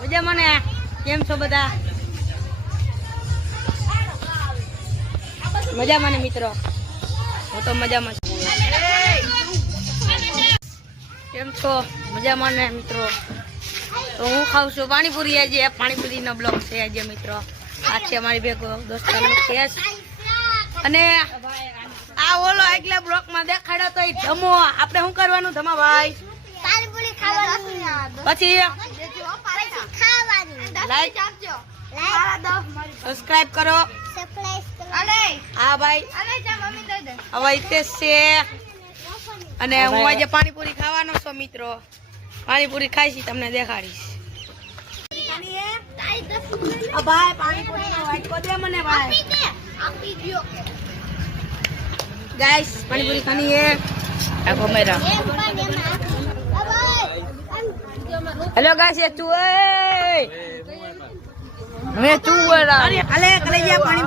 મજા મને કેમ છો બધા? મજા મને મિત્રો, હું તો મજામાં છું. કેમ છો? મજા મને મિત્રો. તો હું ખાઉં છું પાણીપુરી. આજે પાણીપુરીનો બ્લોગ છે આજે મિત્રો. આ છે અમારી ભેગો દોસ્તારનો કેસ. અને આ ઓલો આગલા બ્લોકમાં દેખાડ્યો તો એ ધમો. આપણે શું કરવાનું ધમા ભાઈ? પાણીપુરી ખાવાની. પછી ખાવાની. લાઈક સબસ્ક્રાઇબ કરો. હા ભાઈ હવે હિતેશ છે. અને હું આજે પાણીપુરી ખાવાનો છું મિત્રો. પાણીપુરી ખાઈશ તમને દેખાડીશ. ભાઈ પાણીપુરી નો વાટકો દે મને ભાઈ. ગાઈસ પાણીપુરી ખાની હે. આખો મેરા. હેલો ગાઈસ ये तू है मैं तू है अरे अले कलेजा पानी